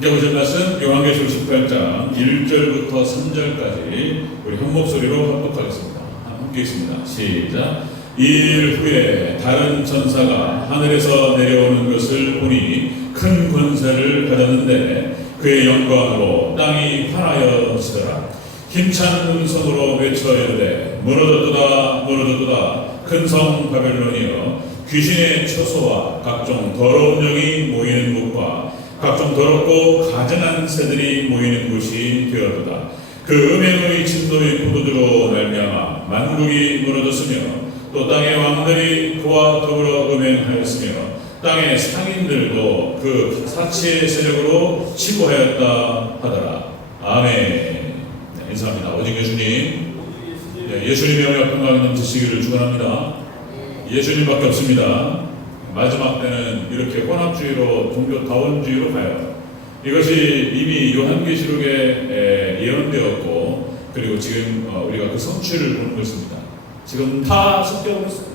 함께 보실 말씀 요한계시록 18장 1절부터 3절까지 우리 한 목소리로 합독하겠습니다. 함께 있습니다. 시작. 이일 후에 다른 천사가 하늘에서 내려오는 것을 보니 큰 권세를 가졌는데 그의 영광으로 땅이 파하여지더라. 힘찬 음성으로 외쳐 이르되 무너졌도다 무너졌도다 큰 성 바벨론이여 귀신의 처소와 각종 더러운 영이 모이는 곳과 각종 더럽고 가증한 새들이 모이는 곳이 되었도다. 그 음행의 진노의 포도주로 말미암아 만국이 무너졌으며 또 땅의 왕들이 그와 더불어 음행하였으며 땅의 상인들도 그 사치의 세력으로 치부하였다 하더라. 아멘. 네, 인사합니다. 오직 예수님, 네, 예수님의 영역 평강이 넘치시기를 축원합니다. 예수님밖에 없습니다. 마지막 때는 이렇게 혼합주의로 종교다원주의로 가요. 이것이 이미 요한계시록에 예언되었고 그리고 지금 우리가 그 성취를 보는 것입니다. 지금 다 섞여버렸어요.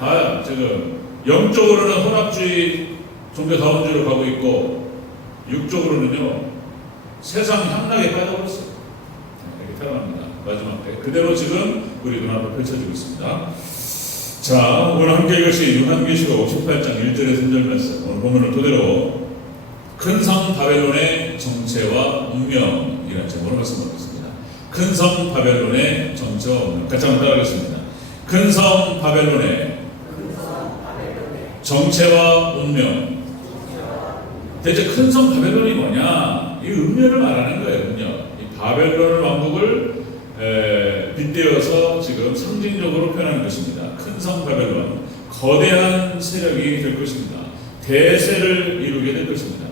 다 지금 영적으로는 혼합주의 종교다원주의로 가고 있고 육적으로는요 세상 향락에 빠져버렸어요. 이렇게 태어납니다. 마지막 때 그대로 지금 우리 눈앞에 펼쳐지고 있습니다. 자, 오늘 함께 읽으신 요한계시록 18장 1절에 3절 말씀 오늘 본문을 토대로 큰 성 바벨론의 정체와 운명이라는 제목으로 말씀드리겠습니다. 큰 성 바벨론의 정체와 운명 같이 한번 따라하겠습니다. 큰 성 바벨론의 정체와 운명. 대체 큰 성 바벨론이 뭐냐? 이 운명을 말하는 거예요. 운명. 이 바벨론 왕국을 빗대어서 지금 상징적으로 표현하는 것입니다. 큰 성 바벨론, 거대한 세력이 될 것입니다. 대세를 이루게 될 것입니다.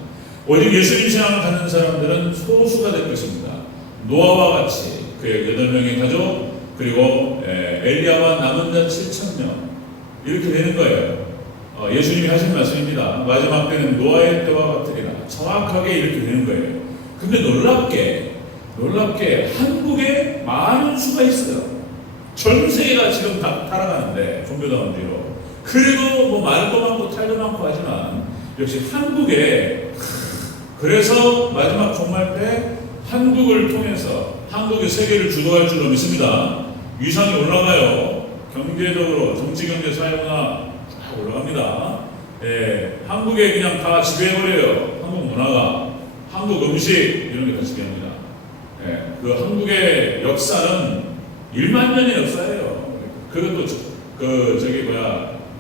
오직 예수님 신앙을 갖는 사람들은 소수가 될 것입니다. 노아와 같이 그의 8명의 가족 그리고 엘리야와 남은 자 7,000명 이렇게 되는 거예요. 예수님이 하신 말씀입니다. 마지막 때는 노아의 때와 같으리라. 정확하게 이렇게 되는 거예요. 근데 놀랍게 한국에 많은 수가 있어요. 전 세계가 지금 다 타락하는데 종교다원주의로. 그래도 뭐 말도 많고 탈도 많고 하지만 역시 한국에 그래서 마지막 종말 때 한국을 통해서 한국이 세계를 주도할 줄로 믿습니다. 위상이 올라가요. 경제적으로 정치, 경제, 사회문화 쫙 올라갑니다. 한국에 그냥 다 지배해버려요. 한국 문화가, 한국 음식 이런 게 다 지배합니다. 그 한국의 역사는 1만 년의 역사예요. 그리고 또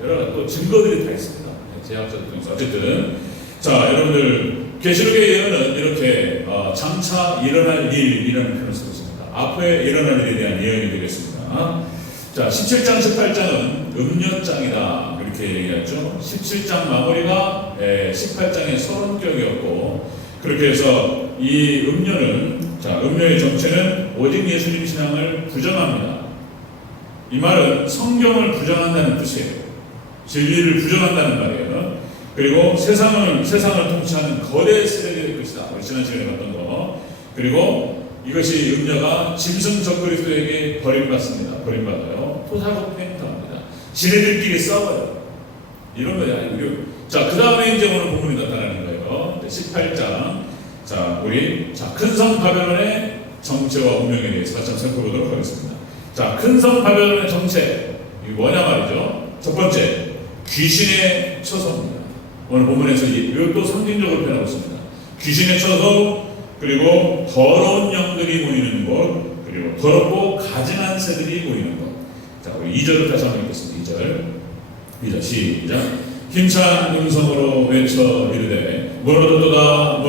여러 또 증거들이 다 있습니다. 제약자들 통해서 어쨌든 자 여러분들 계시록의 예언은 이렇게 장차 일어날 일이라는 표현을 쓰고 있습니다. 앞에 일어날 일에 대한 예언이 되겠습니다. 자 17장 18장은 음녀장이다 이렇게 얘기했죠. 17장 마무리가 18장의 서론격이었고 그렇게 해서 이 음녀의 정체는 오직 예수님 신앙을 부정합니다. 이 말은 성경을 부정한다는 뜻이에요. 진리를 부정한다는 말이에요. 그리고 세상을 통치하는 거대 세력이 될 것이다. 우리 지난 시간에 봤던 거. 그리고 이것이 음녀가 짐승 적그리스도에게 버림받습니다. 버림받아요. 토사구 팽탕합니다. 지네들끼리 싸워요. 이런 거야. 자, 그 다음에 이제 오늘 본문이 나타나는 거예요. 18장. 자, 큰 성 바벨론의 정체와 운명에 대해서 같이 한번 살펴보도록 하겠습니다. 자, 큰 성 바벨론의 정체. 이게 뭐냐 말이죠. 첫 번째, 귀신의 처소입니다. 오늘 본문에서 이것도 상징적으로 표현하고 있습니다. 귀신의 처소, 그리고 더러운 영들이 모이는 곳, 그리고 더럽고 가증한 새들이 모이는 곳. 자, 우리 2절을 다시 한번 읽겠습니다. 2절 시작. 힘찬 음성으로 외쳐 이르되 무너졌도다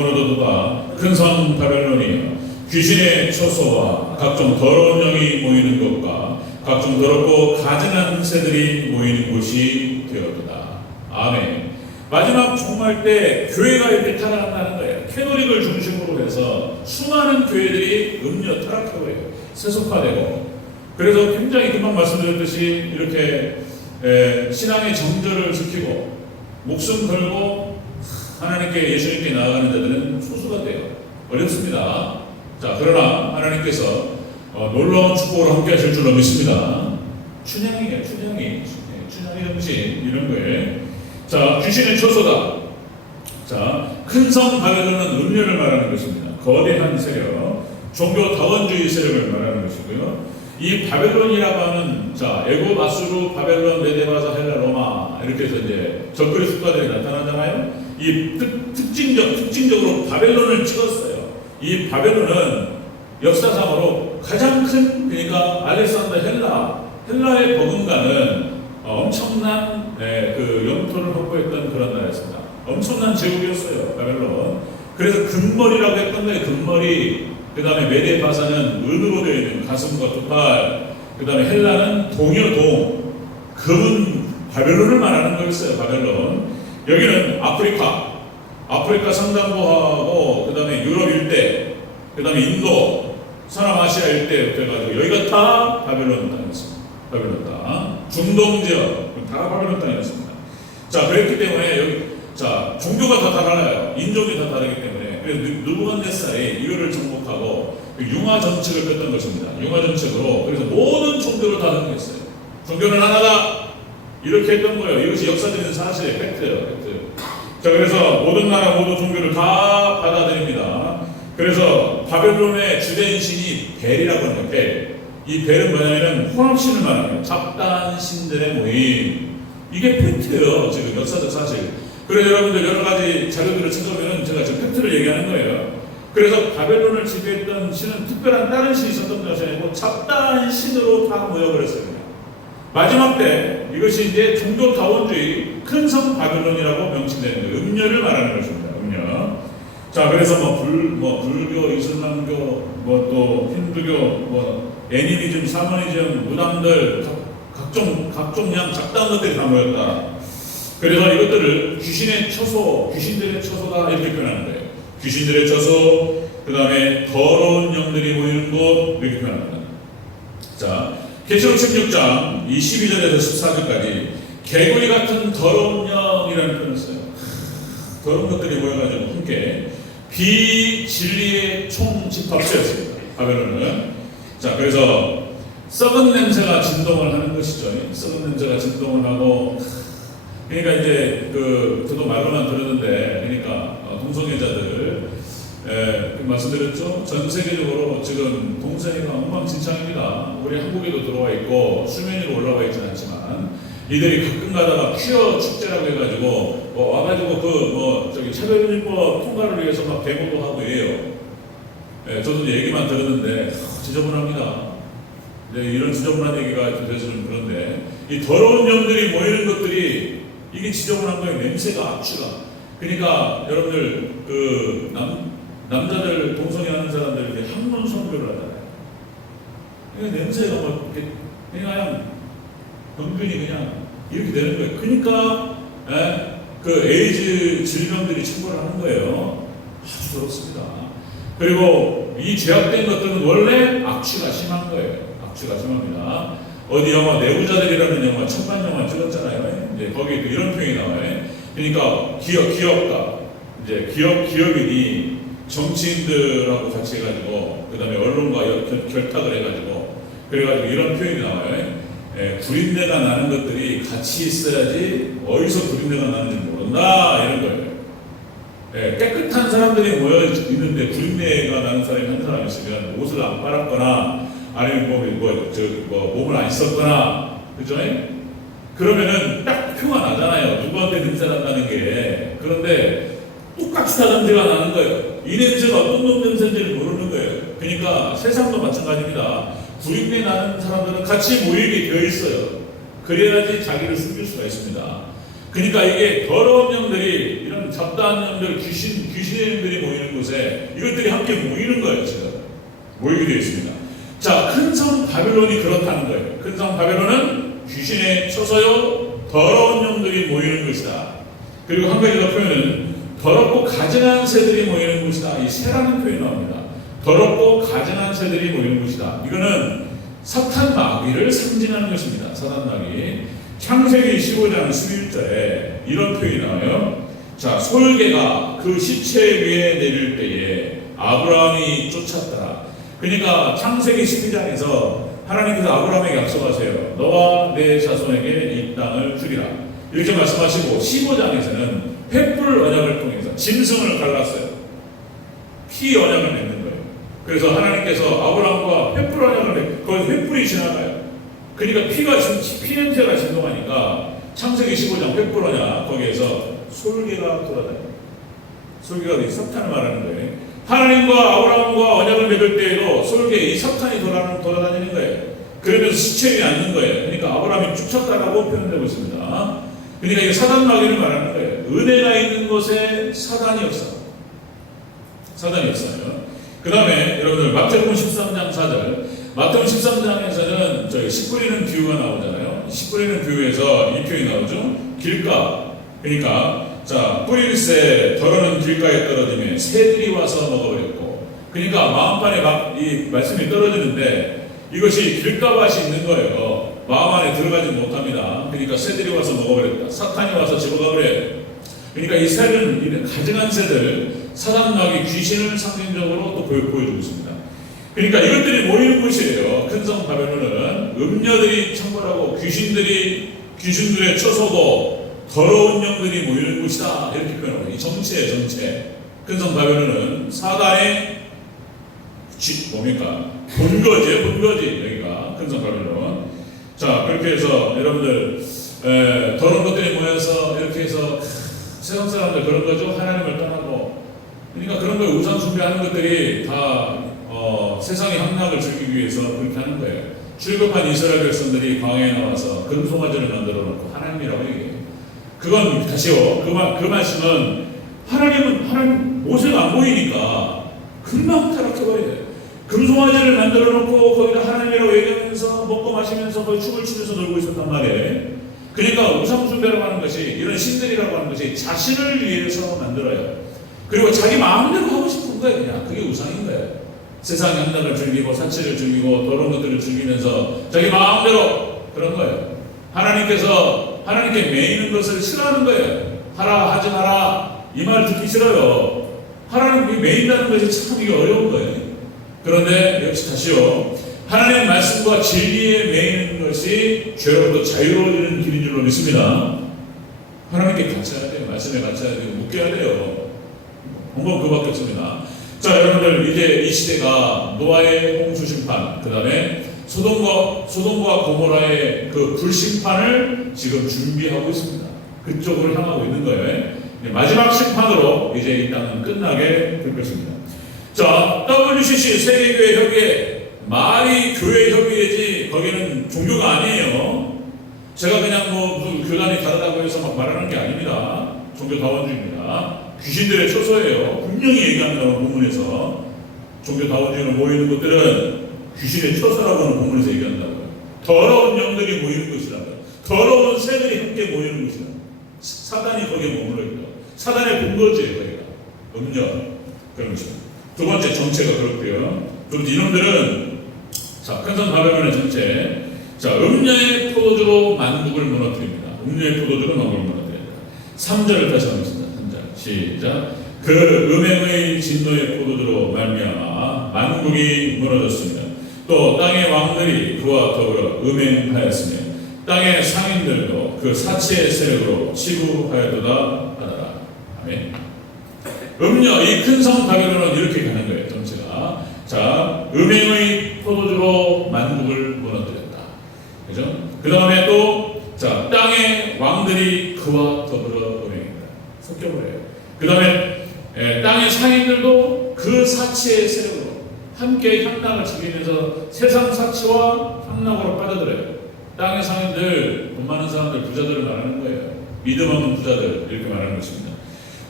큰 성 바벨론이여 귀신의 처소와 각종 더러운 영이 모이는 곳과 각종 더럽고 가증한 새들이 모이는 곳이 되었도다. 아멘. 마지막 종말 때 교회가 이렇게 타락한다는 거예요. 캐톨릭을 중심으로 해서 수많은 교회들이 음녀 타락해버려요. 세속화되고. 그래서 굉장히 금방 말씀드렸듯이 이렇게 신앙의 정절을 지키고 목숨 걸고 하나님께 예수님께 나아가는 자들은 소수가 돼요. 어렵습니다. 자, 그러나 하나님께서 놀라운 축복으로 함께 하실 줄로 믿습니다. 춘향이에요. 춘향이 정신 이런 거에. 자, 귀신의 처소다. 자, 큰 성 바벨론은 음료를 말하는 것입니다. 거대한 세력, 종교 다원주의 세력을 말하는 것이고요. 이 바벨론이라고 하는 애굽, 아수르, 바벨론, 메데바사, 헬라, 로마 이렇게 해서 이제 적그리 국가들이 나타나잖아요. 이 특징적으로 바벨론을 찍었어요. 이 바벨론은 역사상으로 가장 큰, 그러니까 알렉산더 헬라의 버금가는 엄청난 그 영토를 확보했던 그런 나라였습니다. 엄청난 제국이었어요, 바벨론. 그래서 금머리라고 했던 거예요. 금머리. 그 다음에 메데바사는 은으로 되어 있는 가슴과 두 팔. 그 다음에 헬라는 동이요, 금은 바벨론을 말하는 거였어요, 바벨론. 여기는 아프리카 상당부하고 그 다음에 유럽 일대, 그 다음에 인도, 서남아시아 일대부터 해가지고 여기가 다 바벨론 땅이었습니다. 바벨론 땅. 중동 지역 다 바벨론 땅이었습니다. 자, 그랬기 때문에 여기 종교가 다 달라요. 인종이 다 다르기 때문에. 그래서 느부갓네살이 이거를 정복하고 융화 정책을 폈던 것입니다. 융화 정책으로. 그래서 모든 종교를 다 정복했어요. 종교는 하나다. 이렇게 했던 거예요. 이것이 역사적인 사실의 팩트예요. 팩트. 자, 그래서 모든 나라 모든 종교를 다 받아들입니다. 그래서 바벨론의 주된 신이 벨이라고 하는 거예요. 벨. 이 벨은 뭐냐면 혼합신을 말합니다. 잡다한 신들의 모임. 이게 팩트예요. 지금 역사적 사실. 그래서 여러분들 여러 가지 자료들을 찾아보면 제가 지금 팩트를 얘기하는 거예요. 그래서 바벨론을 지배했던 신은 특별한 다른 신이 있었던 것이 아니고 잡다한 신으로 다 모여버렸습니다. 마지막 때 이것이 이제 종교 다원주의 큰 성 바벨론이라고 명칭되는 거예요. 음녀를 말하는 것입니다. 음녀. 자, 그래서 불교, 이슬람교, 또 힌두교, 애니미즘, 샤머니즘, 무당들, 각종 양 잡다한 것들이 다 모였다. 그래서 이것들을 귀신들의 처소다 이렇게 표현하는 거예요. 귀신들의 처소, 그 다음에 더러운 영들이 모이는 곳 이렇게 표현합니다. 자, 계시록 16장 12절에서 14절까지 개구리 같은 더러운 영이라는 표현을 써요. 더러운 것들이 모여가지고 함께 비진리의 총집합체였습니다. 바벨론은. 자, 그래서 썩은 냄새가 진동을 하는 것이죠. 썩은 냄새가 진동을 하고, 그러니까 이제 저도 말로만 들었는데, 그러니까 동성애자들 말씀드렸죠. 전 세계적으로 지금 동성애가 엉망진창입니다. 우리 한국에도 들어와 있고 수면 위로 올라와 있지는 않지만 이들이 가끔 가다가 퀴어 축제라고 해가지고 와가지고 차별금지법 통과를 위해서 막 데모도 하고 이래요. 저도 얘기만 들었는데 지저분합니다. 이런 지저분한 얘기가 돼서는 그런데 이 더러운 영들이 모이는 것들이 이게 지저분한 거예요. 냄새가 악취가. 그러니까 여러분들 남자들 동성애 하는 사람들 학문 선교를 하잖아요. 그러니까 냄새가 그냥 병균이 그냥 이렇게 되는 거예요. 그러니까 에이즈 질병들이 침몰을 하는 거예요. 아주 더럽습니다. 그리고 이 제약된 것들은 원래 악취가 심한 거예요. 악취가 심합니다. 어디 영화 내부자들이라는 영화 천만 영화 찍었잖아요. 이제 거기에 또 이런 표현이 나와요. 그러니까 기업가 이제 기업인이 정치인들하고 같이 해가지고 그 다음에 언론과 결탁을 해가지고 그래가지고 이런 표현이 나와요. 구린내가 나는 것들이 같이 있어야지 어디서 구린내가 나는지 모른다 이런 거예요. 깨끗한 사람들이 모여 있는데 구린내가 나는 사람이 한 사람 있으면 옷을 안 빨았거나 아니면 몸을 안 씻었거나 그죠? 그러면은 딱 표가 나잖아요. 누구한테 냄새 난다는 게. 그런데 똑같이 다 냄새가 나는 거예요. 이 냄새가 어떤 놈 냄새인지를 모르는 거예요. 그러니까 세상도 마찬가지입니다. 구린내 나는 사람들은 같이 모이게 되어 있어요. 그래야지 자기를 숨길 수가 있습니다. 그러니까 이게 더러운 영들이 이런 잡다한 영들, 귀신의 영들이 모이는 곳에 이것들이 함께 모이는 거예요. 지금 모이게 되어 있습니다. 자, 큰 성 바벨론이 그렇다는 거예요. 큰 성 바벨론은 귀신의 처소요 더러운 영들이 모이는 것이다. 그리고 한 가지 더 표현은 더럽고 가증한 새들이 모이는 곳이다. 이 새라는 표현이 나옵니다. 더럽고 가증한 새들이 모이는 곳이다. 이거는 사탄 마귀를 상징하는 것입니다. 사탄 마귀. 창세기 15장 11절에 이런 표현이 나와요. 자, 솔개가 그 시체 위에 내릴 때에 아브라함이 쫓았더라. 그러니까 창세기 12장에서 하나님께서 아브라함에게 약속하세요. 너와 내 자손에게 이 땅을 주리라. 이렇게 말씀하시고 15장에서는 횃불 언약을 통해서 짐승을 갈랐어요. 피 언약을 맺는 거예요. 그래서 하나님께서 아브라함과 횃불 언약을 맺고 거기 횃불이 지나가요. 그러니까 피 냄새가 진동하니까 창세기 15장 횃불 언약 거기에서 솔개가 돌아다녀요. 솔개가 석탄을 말하는 거예요. 하나님과 아브라함과 언약을 맺을 때에도 솔개 이 석탄이 돌아다니는 거예요. 그러면서 시체 위에 앉는 거예요. 그러니까 아브라함이 쫓았다라고 표현되고 있습니다. 그러니까 이게 사단 마귀를 말하는 거예요. 은혜가 있는 곳에 사단이 없어요. 사단이 없어요. 그 다음에 여러분들 마태복음 13장 4절, 마태복음 13장에서는 저희 씨 뿌리는 비유가 나오잖아요. 씨 뿌리는 비유에서 이 표현이 나오죠. 길가, 그러니까 자 뿌릴새 덜어는 길가에 떨어지며 새들이 와서 먹어버렸고, 그러니까 마음판에 막 이 말씀이 떨어지는데 이것이 길가밭이 있는 거예요. 마음 안에 들어가지 못합니다. 그러니까 새들이 와서 먹어버렸다. 사탄이 와서 집어가버려요. 그러니까 이 새는 가증한 새들, 사단 마귀 귀신을 상징적으로 또 보여주고 있습니다. 그러니까 이것들이 모이는 곳이에요. 큰 성 바벨론은 음녀들이 창궐하고 귀신들의 처소고 더러운 영들이 모이는 곳이다 이렇게 표현하고, 이 정체예요. 정체. 큰 성 바벨론은 사단의 뭡니까? 본거지 여기가 큰 성 바벨론. 자 그렇게 해서 여러분들 더러운 것들이 모여서 이렇게 해서 세상 사람들 그런 거죠. 하나님을 떠나고, 그러니까 그런 걸 우상 숭배하는 것들이 다 세상의 향락을 즐기기 위해서 그렇게 하는 거예요. 출급한 이스라엘 백성들이 광야에 나와서 금송아지를 만들어 놓고 하나님이라고 얘기해요. 그건 다시요. 그 말씀은 하나님 모세가 안 보이니까 금방 타락해버려요. 금송아지를 만들어 놓고 거기다 하나님이라고 얘기하면서 먹고 마시면서 거기 춤을 추면서 놀고 있었단 말이에요. 그러니까 우상숭배라고 하는 것이, 이런 신들이라고 하는 것이 자신을 위해서 만들어요. 그리고 자기 마음대로 하고 싶은 거예요. 그냥 그게 우상인 거예요. 세상 향락을 즐기고 사치를 즐기고 더러운 것들을 즐기면서 자기 마음대로 그런 거예요. 하나님께 매이는 것을 싫어하는 거예요. 하라 하지 마라 이 말 듣기 싫어요. 하나님께 매인다는 것이 참 이게 어려운 거예요. 그런데 역시 다시요, 하나님의 말씀과 진리에 매이는 것이 죄로부터 자유로워지는 길인 줄로 믿습니다. 하나님께 갇혀야 돼요. 말씀에 갇혀야 돼요. 묶여야 돼요. 방법 그밖에 없습니다. 자 여러분들, 이제 이 시대가 노아의 홍수 심판, 그 다음에 소돔과 고모라의 그 불심판을 지금 준비하고 있습니다. 그쪽으로 향하고 있는 거예요. 마지막 심판으로 이제 이 땅은 끝나게 될 것입니다. 자, WCC 세계교회 협의회, 말이 교회 협의회지 거기는 종교가 아니에요. 제가 그냥 무슨 교단이 다르다고 해서 막 말하는 게 아닙니다. 종교다원주의입니다. 귀신들의 처소예요. 분명히 얘기합니다. 본문에서 종교다원주의로 모이는 것들은 귀신의 처소라고 하는 본문에서 얘기한다고요. 더러운 영들이 모이는 것이라고요. 더러운 새들이 함께 모이는 것이라고요. 사단이 거기에 머물러 있다. 사단의 본거지예요. 거기가 음녀 그런 것입니다. 두 번째 정체가 그렇고요. 두 번째 이놈들은 큰 성 바벨론의 정체. 자, 음녀의 포도주로 만국을 무너뜨립니다. 음녀의 포도주로 만국을 무너뜨립니다. 3절을 다시 하겠습니다. 3절 시작. 그 음행의 진노의 포도주로 말미암아 만국이 무너졌습니다. 또 땅의 왕들이 그와 더불어 음행하였으며 땅의 상인들도 그 사치의 세력으로 치부하였도다 하더라. 아멘. 음녀, 이 큰 성 바벨론은 이렇게 가는 거예요. 전체가. 자, 음행의 포도주로 만국을 무너뜨렸다. 그죠? 그 다음에 또, 자, 땅의 왕들이 그와 더불어 음행했다. 섞여버려요. 그 다음에 땅의 상인들도 그 사치의 세력으로 함께 향락을 즐기면서 세상 사치와 향락으로 빠져들어요. 땅의 상인들, 돈 많은 사람들, 부자들을 말하는 거예요. 믿음 없는 부자들, 이렇게 말하는 것입니다.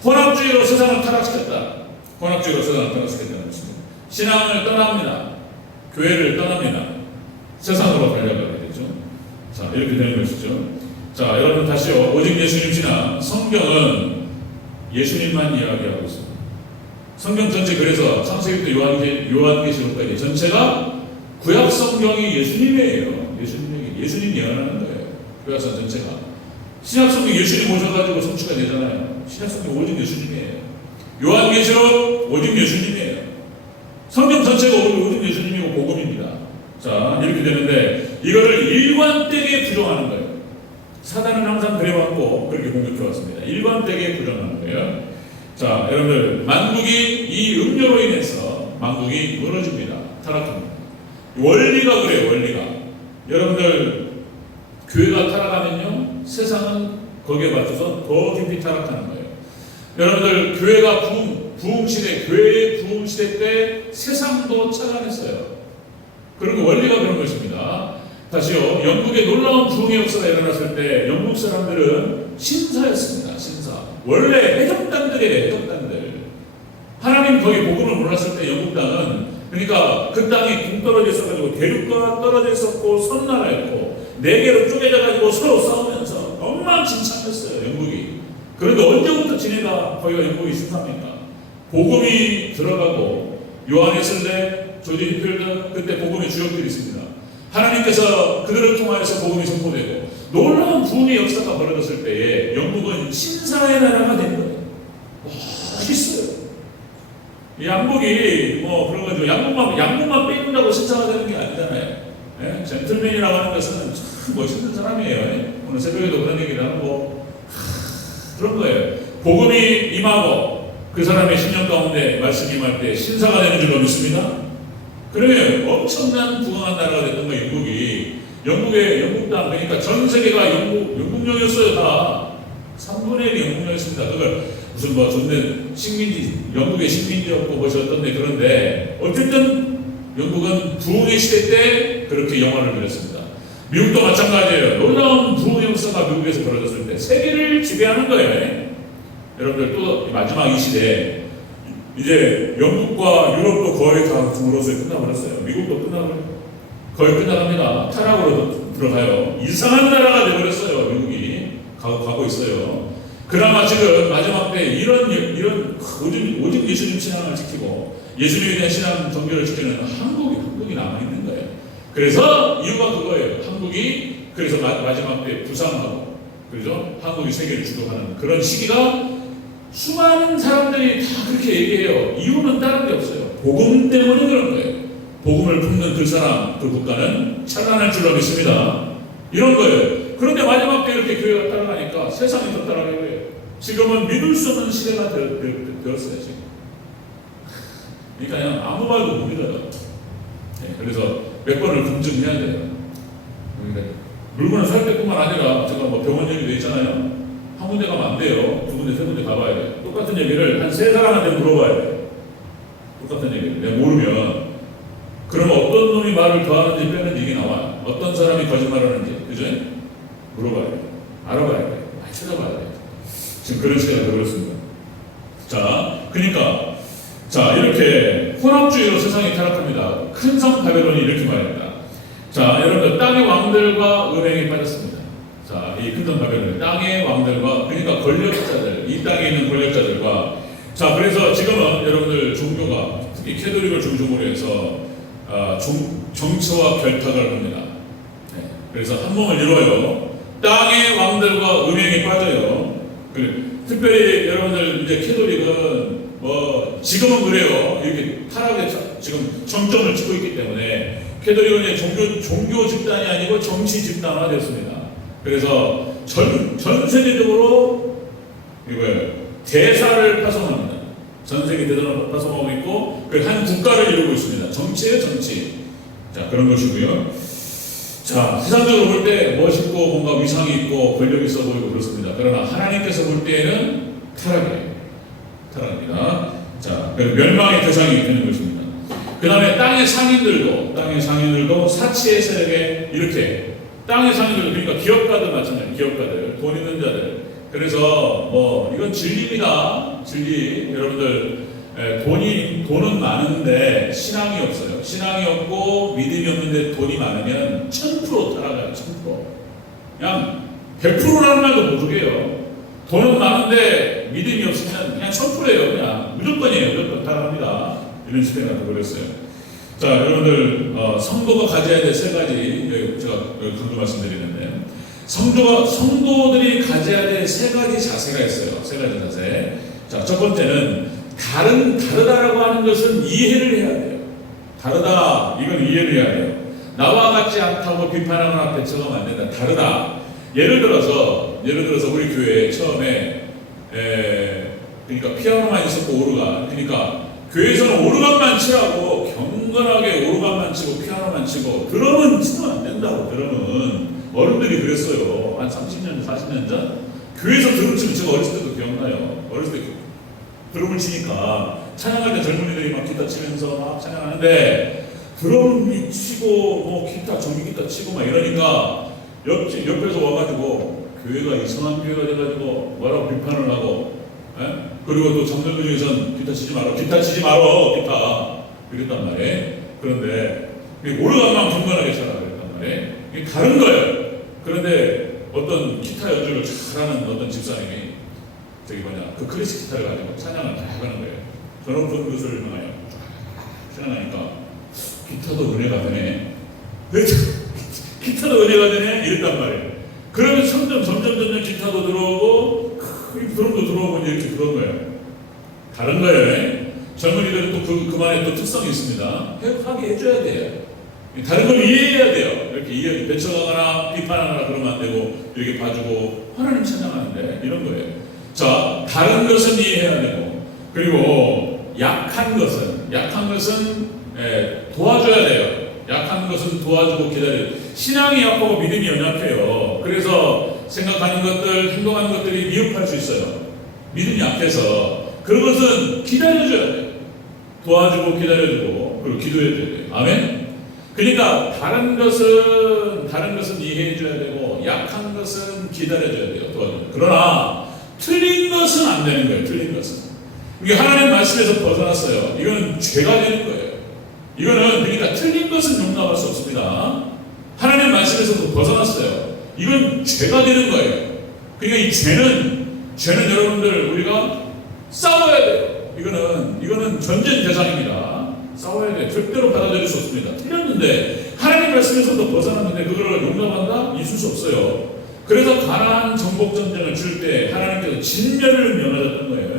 혼합주의로 세상을 타락시켰다. 혼합주의로 세상을 타락시켰다는 것입니다. 신앙을 떠납니다. 교회를 떠납니다. 세상으로 달려가게 되죠. 자, 이렇게 되는 것이죠. 자, 여러분 다시요. 오직 예수님 신앙. 성경은 예수님만 이야기하고 있습니다. 성경 전체, 그래서 창세기부터 요한계시록까지 전체가 구약 성경이 예수님이에요. 예수님 예언하는 거예요. 구약성 전체가. 신약성경 예수님 오셔가지고 성취가 되잖아요. 신약성경 오직 예수님이에요. 요한계시록 오직 예수님이에요. 성경 전체가 오직 예수님이고 복음입니다. 자, 이렇게 되는데 이거를 일관되게 부정하는 거예요. 사단은 항상 그래왔고 그렇게 공격해왔습니다. 일관되게 부정하는 거예요. 자, 여러분들 만국이 이 음료로 인해서 만국이 무너집니다. 타락합니다. 원리가 그래요. 원리가. 여러분들 교회가 타락하면요 세상은 거기에 맞춰서 더 깊이 타락하는 거예요. 여러분들 교회가 부흥시대, 교회의 부흥시대 때 세상도 차단했어요. 그리고 원리가 그런 것입니다. 다시요, 영국의 놀라운 부흥의 역사가 일어났을 때 영국 사람들은 신사였습니다. 신사. 원래 해적단들이에요. 해적단들. 하나님 거기 복음을 몰랐을 때 영국 땅은, 그러니까 그 땅이 동떨어져 있어가지고 대륙과 떨어져 있었고 섬나라였고 네 개로 쪼개져가지고 서로 싸우면서 엉망진창했어요. 영국이. 그런데 언제부터 지네가 거기가 영국이 신사입니까? 복음이 들어가고 요한에슬레, 조지 히필드, 그때 복음의 주역들이 있습니다. 하나님께서 그들을 통하여서 복음이 선포되고 놀라운 부흥의 역사가 벌어졌을 때에 영국은 신사의 나라가 된 거예요. 멋있어요. 양복이 뭐 그런 거죠. 양복만 빼는다고 신사가 되는 게 아니잖아요. 예? 젠틀맨이라고 하는 것은 참 멋있는 사람이에요. 예? 오늘 새벽에도 그런 얘기를 하고 그런 거예요. 복음이 임하고 그 사람의 신령 가운데 말씀이 임할 때 신사가 되는 줄로 믿습니다. 그러면 엄청난 부강한 나라가 됐던 거예요. 영국 땅, 그러니까 전 세계가 영국령이었어요. 다 3분의 1이 영국령이었습니다. 그걸 무슨 뭐 존내 식민지, 영국의 식민지였고 뭐지 어떤데, 그런데 어쨌든 영국은 부흥의 시대 때 그렇게 영화를 누렸습니다. 미국도 마찬가지예요. 놀라운 부흥의 역사가 미국에서 벌어졌을 때 세계를 지배하는 거예요. 여러분들 또 마지막 이 시대에 이제 영국과 유럽도 거의 다 중으로서 끝나버렸어요. 미국도 끝나버렸어요. 거의 끝나갑니다. 타락으로 들어가요. 이상한 나라가 되어버렸어요. 미국이 가고 있어요. 그나마 지금 마지막 때 이런 오직 예수님 신앙을 지키고 예수님에 대한 신앙 정결을 지키는 한국이 남아있는 거예요. 그래서 이유가 그거예요. 한국이 그래서 마지막 때 부상하고 그래서 한국이 세계를 주도하는 그런 시기가 수많은 사람들이 다 그렇게 얘기해요. 이유는 다른 게 없어요. 복음 때문에 그런 거예요. 복음을 품는 그 사람, 그 국가는 찬란할 줄로 믿습니다. 이런 거예요. 그런데 마지막 때 이렇게 교회가 따라가니까 세상이 더 따라가는 거예요. 지금은 믿을 수 없는 시대가 되었어요. 지금. 그러니까 그냥 아무 말도 못 믿어요. 네, 그래서 몇 번을 검증해야 돼요. 물건을 살 때뿐만 아니라 제가 뭐 병원 얘기도 있잖아요. 한 군데 가면 안 돼요. 두 군데, 세 군데 가봐야 돼요. 똑같은 얘기를 한 세 사람한테 물어봐야 돼요. 똑같은 얘기를. 내가 모르면 그러면 어떤 놈이 말을 더하는지 빼는지 이게 나와요. 어떤 사람이 거짓말하는지. 그죠? 물어봐야 돼요. 알아봐야 돼요. 많이 찾아봐야 돼요. 지금 그런 시대가 되어버렸습니다. 자, 그러니까 자, 이렇게 혼합주의로 세상이 타락합니다. 큰 성 바벨론이 이렇게 말합니다. 자, 여러분들 땅의 왕들과 은행에 빠졌습니다. 자, 이 큰 성 바벨론, 땅의 왕들과, 그러니까 권력자들, 이 땅에 있는 권력자들과, 자, 그래서 지금은 여러분들 종교가 특히 캐톨릭을 중심으로 해서 정치와 결탁을 합니다. 네, 그래서 한 몸을 이루어요. 땅의 왕들과 은행에 빠져요. 특별히 여러분들 이제 캐톨릭은 뭐 지금은 그래요. 이렇게 타락에 지금 정점을 찍고 있기 때문에 캐톨릭은 이제 종교 집단이 아니고 정치 집단화 됐습니다. 그래서 전 세계적으로 이거예요. 대사를 파송합니다. 전 세계 대사를 파송하고 있고 그 한 국가를 이루고 있습니다. 정치예요, 정치. 자, 그런 것이고요. 자, 세상적으로 볼 때 멋있고 뭔가 위상이 있고 권력이 있어 보이고 그렇습니다. 그러나 하나님께서 볼 때에는 타락합니다. 자, 멸망의 대상이 되는 것입니다. 그 다음에 땅의 상인들도 사치의 세력에 이렇게 땅의 상인들, 그러니까 기업가들 마찬가지, 기업가들, 돈 있는 자들. 그래서 뭐 이건 진리입니다. 진리. 여러분들 돈은 많은데 신앙이 없어요. 신앙이 없고 믿음이 없는데 돈이 많으면 1000% 타락해요. 1000%. 그냥 100%라는 말도 못하게요. 돈은 많은데 믿음이 없으면 그냥 1000%예요. 그냥 무조건이에요. 무조건 타락합니다. 이런 시대가 되어버렸어요. 자, 여러분들 성도가 가져야 될 세 가지 제가 강조 말씀드리는데, 성도들이 가져야 될 세 가지 자세가 있어요. 세 가지 자세. 자, 첫 번째는 다르다라고 하는 것은 이해를 해야 돼요. 다르다, 이건 이해를 해야 돼요. 나와 같지 않다고 비판하거나 배척하면 안 된다. 다르다. 예를 들어서 우리 교회에 처음에 그러니까 피아노만 있었고 오르간, 그러니까 교회에서는 오르간만 치라고 경건하게 오르간만 치고 피아노만 치고 드럼은 치면 안 된다고. 드럼은 어른들이 그랬어요. 한 30년 40년 전 교회에서 드럼 치면 제가 어렸을 때도 기억나요. 어렸을 때 드럼을 치니까 찬양할 때 젊은이들이 막 기타 치면서 막 찬양하는데 드럼이 치고 뭐 기타 전기기타 치고 막 이러니까 옆에서 와가지고 교회가 이상한 교회가 돼가지고 뭐라고 비판을 하고, 그리고 또 장로들 중에서는 기타 치지 마라 기타 그랬단 말이에요. 그런데 오르간만 경건하게 쳐라 그랬단 말이에요. 이게 다른 거예요. 그런데 어떤 기타 연주를 잘하는 어떤 집사님이 그 클래식 기타를 가지고 찬양을 다 해가는 거예요. 저는 그것을 찬양하니까 기타도 은혜가 되네. 기타도 은혜가 되네 이랬단 말이에요. 그러면 점점 기타도 들어오고 드럼도 들어오고 이렇게 들어온 거예요. 다른 거예요. 젊은이들은 또 그만의 또 특성이 있습니다. 하게 해줘야 돼요. 다른 걸 이해해야 돼요. 이렇게 배척하거나 비판하거나 그러면 안 되고 이렇게 봐주고 하나님 찬양하는데 이런 거예요. 자, 다른 것은 이해해야 되고, 그리고 약한 것은 도와줘야 돼요. 약한 것은 도와주고 기다려요. 신앙이 약하고 믿음이 연약해요. 그래서 생각하는 것들, 행동하는 것들이 미흡할 수 있어요. 믿음이 약해서. 그것은 기다려줘야 돼요. 도와주고 기다려주고 그리고 기도해줘야 돼요. 아멘? 그러니까 다른 것은 이해해줘야 되고 약한 것은 기다려줘야 돼요. 도와줘야. 그러나 틀린 것은 안 되는 거예요. 틀린 것은. 이게 하나님 말씀에서 벗어났어요. 이건 죄가 되는 거예요. 이거는 그러니까 틀린 것은 용납할 수 없습니다. 하나님 말씀에서 벗어났어요. 이건 죄가 되는 거예요. 그러니까 이 죄는 여러분들 우리가 싸워야 돼요. 이거는 전쟁 대상입니다. 싸워야 돼요. 절대로 받아들일 수 없습니다. 틀렸는데 하나님 말씀에서도 벗어났는데 그걸 용납한다? 있을 수 없어요. 그래서 가나안 정복 전쟁을 칠 때 하나님께서 진멸을 면하셨던 거예요.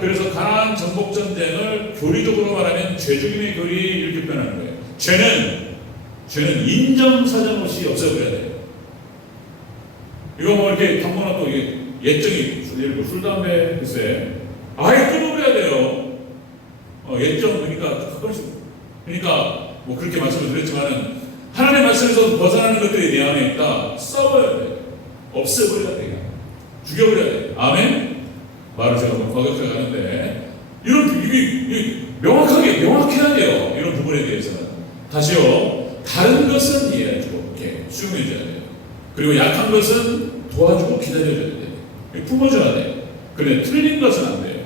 그래서 가나안 정복 전쟁을 교리적으로 말하면 죄죽임의 교리 이렇게 표현하는 거예요. 죄는 인정사정 없이 없애버려야 돼요. 이거 뭐 이렇게 당분간 또 예정이 예를 들어 술 담배 글쎄 아예 끊어버려야 돼요. 예정 그러니까 뭐 그렇게 말씀을 드렸지만은 하나님 말씀에서 벗어나는 것들이 내 안에 있다. 싸워야 돼. 없애버려야 돼. 죽여버려야 돼. 아멘? 말을 제가 뭐 과격하게 하는데, 이게 명확해야 돼요. 이런 부분에 대해서는. 다시요. 다른 것은 이해해주고, 이렇게 수용해줘야 돼요. 그리고 약한 것은 도와주고 기다려줘야 돼요. 품어줘야 돼요. 그런데 틀린 것은 안 돼요.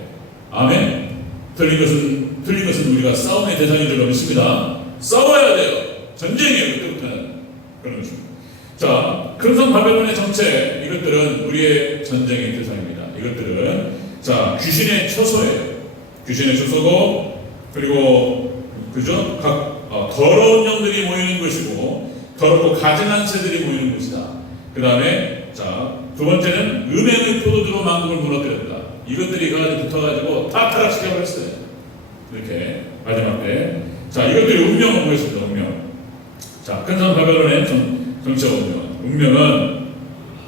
아멘? 틀린 것은 우리가 싸움의 대상인 줄 믿습니다. 싸워야 돼요. 전쟁이에요. 그때부터는. 그런 것입니다. 자, 큰성 바벨론의 정체, 이것들은 우리의 전쟁의 대상입니다. 이것들은 자, 귀신의 처소예요. 귀신의 처소고, 그리고 그죠? 더러운 영들이 모이는 것이고, 더럽고 가증한 새들이 모이는 것이다. 그 다음에 자, 두 번째는 음행의 포도주로 만국을 무너뜨렸다. 이것들이 붙어가지고 다 타락시켜버렸어요. 이렇게 마지막 때. 자, 이것들이 운명을 보였습니다. 운명. 자, 큰성 바벨론의 정치적 운명은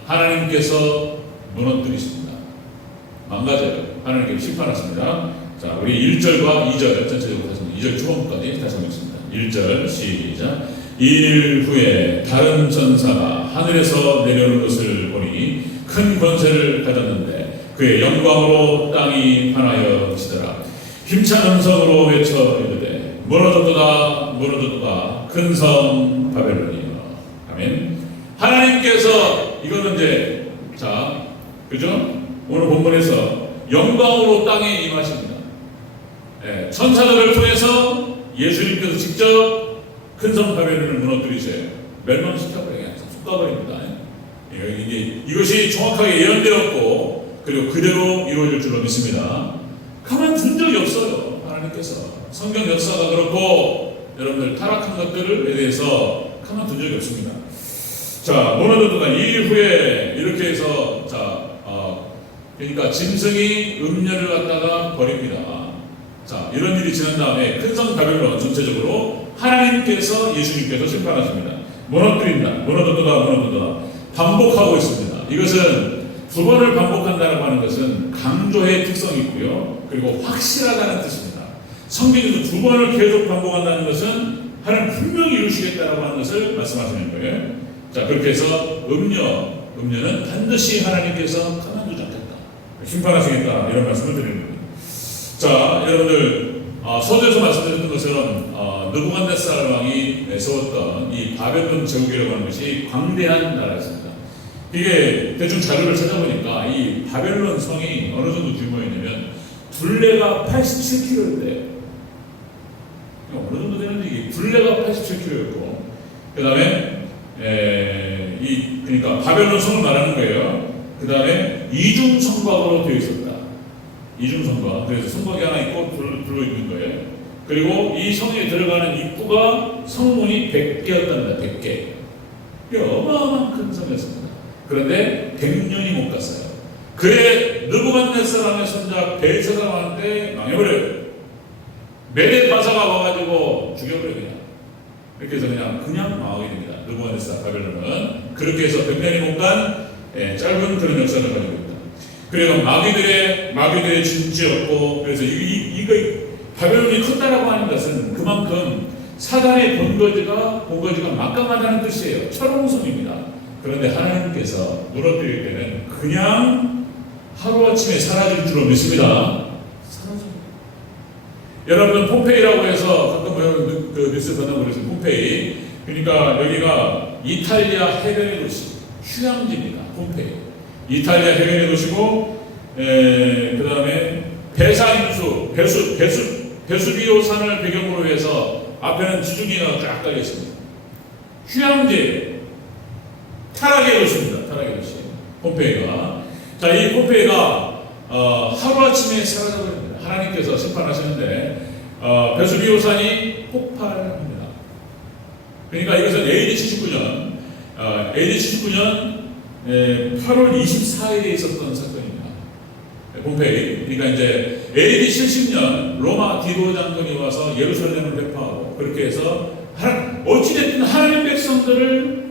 하나님께서 무너뜨리십니다. 망가져요. 하나님께서 심판하십니다. 자, 우리 1절과 2절 전체적으로 다시 2절 초반까지 다시 읽겠습니다. 1절 시작. 이일 후에 다른 전사가 하늘에서 내려오는 것을 보니 큰 권세를 가졌는데 그의 영광으로 땅이 환하여 지더라. 힘찬 음성으로 외쳐 이르되 무너졌도다 무너졌도다 큰 성 바벨론이여. 아멘. 하나님께서 이거는 이제 자 그죠? 오늘 본문에서 영광으로 땅에 임하십니다. 천사들을 통해서 예수님께서 직접 큰 성 바벨론을 무너뜨리세요. 멸망시켜버리게 쏟아버립니다. 이것이 정확하게 예언되었고 그리고 그대로 이루어질 줄로 믿습니다. 가만둔 적이 없어요. 하나님께서 성경 역사가 그렇고 여러분들 타락한 것들에 대해서 가만둔 적이 없습니다. 자, 무너졌도다. 이 후에 이렇게 해서 그러니까 짐승이 음녀를 갖다가 버립니다. 자, 이런 일이 지난 다음에 큰 성 바벨론 전체적으로 하나님께서 예수님께서 심판하십니다. 무너뜨린다. 무너졌도다. 무너졌도다. 반복하고 있습니다. 이것은 두 번을 반복한다고 하는 것은 강조의 특성이 있고요. 그리고 확실하다는 뜻입니다. 성경에서 두 번을 계속 반복한다는 것은 하나님 분명히 이루시겠다라고 하는 것을 말씀하시는 거예요. 자, 그렇게 해서 음녀는 반드시 하나님께서 가만두지 않겠다, 심판하시겠다, 이런 말씀을 드리는 겁니다. 자, 여러분들 서두에서 말씀드렸던 것처럼 느부갓네살 왕이 세웠던 이 바벨론 제국이라고 하는 것이 광대한 나라였습니다. 이게 대충 자료를 찾아보니까 이 바벨론 성이 어느 정도 규모였냐면 둘레가 87km인데, 어느 정도 되는지 이게 둘레가 87km였고, 그 다음에 그러니까 바벨론 성을 말하는 거예요. 그 다음에 이중 성곽으로 되어 있었다. 이중 성곽. 그래서 성곽이 하나 있고 둘러 있는 거예요. 그리고 이 성에 들어가는 입구가 성문이 100개였답니다. 100개. 이게 어마어마한 큰 성이었습니다. 그런데 100년이 못 갔어요. 그래 느부갓네살 왕의 손자 벨사살한테 망해버려요. 메데바사가 와가지고 죽여버려요. 그냥. 이렇게 해서 그냥 망하게 됩니다. 느부갓네살 바벨론은 그렇게 해서 100년이 못 간 짧은 그런 역사를 가지고 있다. 그래서 마귀들의 진지였고, 그래서 이거 바벨론이 컸다라고 하는 것은 그만큼 사단의 본거지가 막강하다는 뜻이에요. 철옹성입니다. 그런데 하나님께서 무너뜨릴 때는 그냥 하루아침에 사라질 줄로 믿습니다. 사라집니다. 여러분, 폼페이라고 해서 가끔 여러분 그 뉴스 보다고 그러죠. 폼페이. 그러니까 여기가 이탈리아 해변의 도시, 휴양지입니다. 폼페이. 이탈리아 해변의 도시고, 그 다음에 베수비오 산을 배경으로 해서 앞에는 지중해가 쫙 깔려 있습니다. 휴양지, 타락의 도시입니다. 타락의 도시. 폼페이가. 자, 이 폼페이가 하루아침에 사라져버립니다. 하나님께서 심판하시는데 베수비오 산이 폭발합니다. 그러니까 이것은 AD 79년 8월 24일에 있었던 사건입니다. 폼페이. 그러니까 이제 AD 70년 로마 디도 장군이 와서 예루살렘을 배파하고, 그렇게 해서 어찌됐든 하나님 백성들을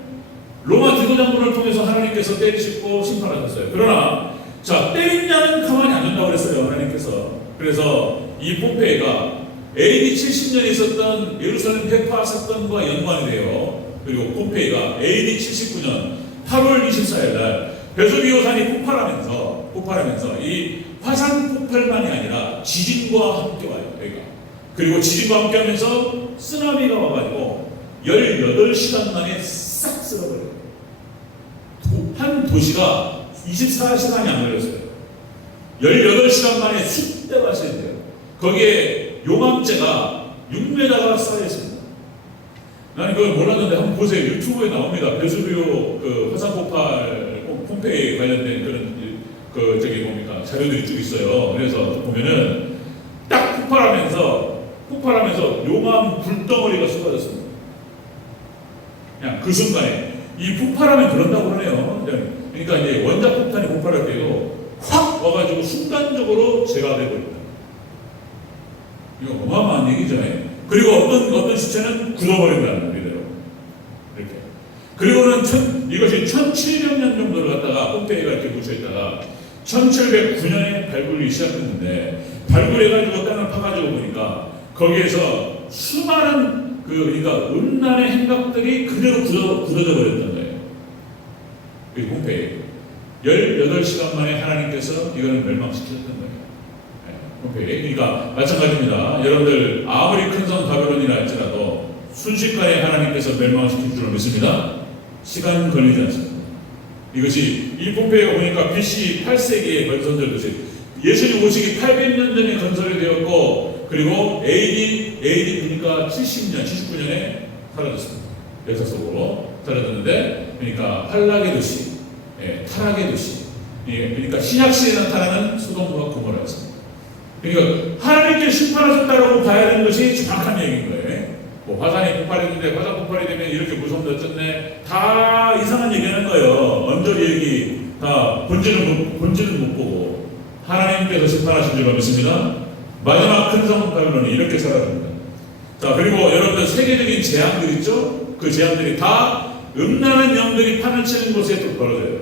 로마 디도 장군을 통해서 하나님께서 때리시고 심판하셨어요. 그러나 자, 때린 자는 가만히 안 둔다고 그랬어요. 하나님께서. 그래서 이 폼페이가 AD 70년에 있었던 예루살렘 배파 사건과 연관이 돼요. 그리고 폼페이가 AD 79년 8월 24일 날 베수비오 산이 폭발하면서 이 화산 폭발만이 아니라 지진과 함께 와요. 여기가. 그리고 지진과 함께 하면서 쓰나미가 와가지고 18시간 만에 싹 쓸어버려요. 한 도시가 24시간이 안 걸렸어요. 18시간 만에 쑥대가 сед대요. 거기에 용암재가 6m가 쌓여있습니다. 나는 그걸 몰랐는데 한번 보세요. 유튜브에 나옵니다. 베수비오 그 화산 폭발, 폼페이 관련된 그런 자료들이 쭉 있어요. 그래서 보면은 딱 폭발하면서 용암 불덩어리가 쏟아졌습니다. 그냥 그 순간에 이 폭발하면 그런다고 그러네요. 그러니까 이제 원자 폭탄이 폭발할 때도 확 와가지고 순간적으로 제거되버립니다. 이거 어마어마한 얘기죠. 그리고 어떤 시체는 굳어버린다는 거예요. 이렇게. 그리고는 이것이 1700년 정도를 갖다가 폼페이가 이렇게 묻혀있다가 1709년에 발굴이 시작했는데, 발굴해가지고 땅을 파가지고 보니까 거기에서 수많은 그러니까 음란의 행각들이 그대로 굳어져 버렸던 거예요. 이 폼페이 18시간 만에 하나님께서 이거는 멸망시켰던 거예요. 폼페이. 그러니까 마찬가지입니다. 여러분들 아무리 큰 성 바벨론이라 할지라도 순식간에 하나님께서 멸망시킬 줄로 믿습니다. 시간 걸리지 않습니다. 이것이 이 폼페이가 보니까 BC 8세기에 건설된 것이 예수님 오시기 800년 전에 건설이 되었고, 그리고 AD 그러니까 70년, 79년에 사라졌습니다. 역사 속으로 사라졌는데, 그러니까 환락의 도시, 타락의 도시, 그러니까 신약시대에 나타나는 소돔과 고모라였습니다. 그러니까 하나님께 심판하셨다라고 봐야 되는 것이 정확한 얘기인 거예요. 뭐 화산이 폭발했는데 화산 폭발이 되면 이렇게 무섭다 어쩌네, 다 이상한 얘기하는 거예요. 언저리 얘기 다 본질은 못 보고 하나님께서 심판하신 줄로 믿습니다. 마지막 큰 성 바벨론이 이렇게 사라집니다. 자, 그리고 여러분들 세계적인 재앙들 있죠? 그 재앙들이 다 음란한 영들이 판을 치는 곳에 또 벌어져요.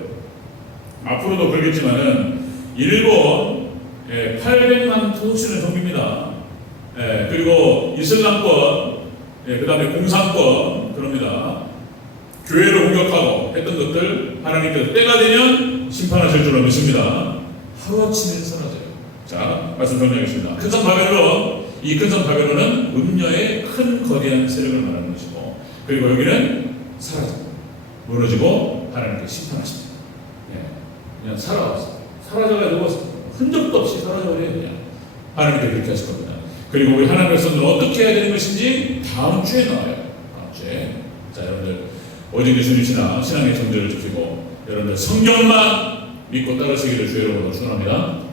앞으로도 그러겠지만은 일본 800만 토속신을 섬깁니다. 그리고 이슬람권, 그 다음에 공산권 그럽니다. 교회를 공격하고 했던 것들 하나님께서 때가 되면 심판하실 줄로 믿습니다. 하루아침에 사라져요. 자, 말씀 정리하겠습니다. 큰 성 바벨론, 이 큰 성 바벨론은 음녀의 큰 거대한 세력을 말하는 것이고, 그리고 여기는 사라집니다. 무너지고 하나님께 심판하십니다. 그냥 사라졌어요. 사라져가지고 흔적도 없이 사라져버려요. 그냥 하나님께 그렇게 하실 겁니다. 그리고 우리 하나님 백성들은 어떻게 해야 되는 것인지 다음 주에 나와요. 다음 주에. 자, 여러분들 오직 예수님 신앙의 정죄를 지키고 여러분들 성경만 믿고 따르시기를 주의 이름으로 축원합니다.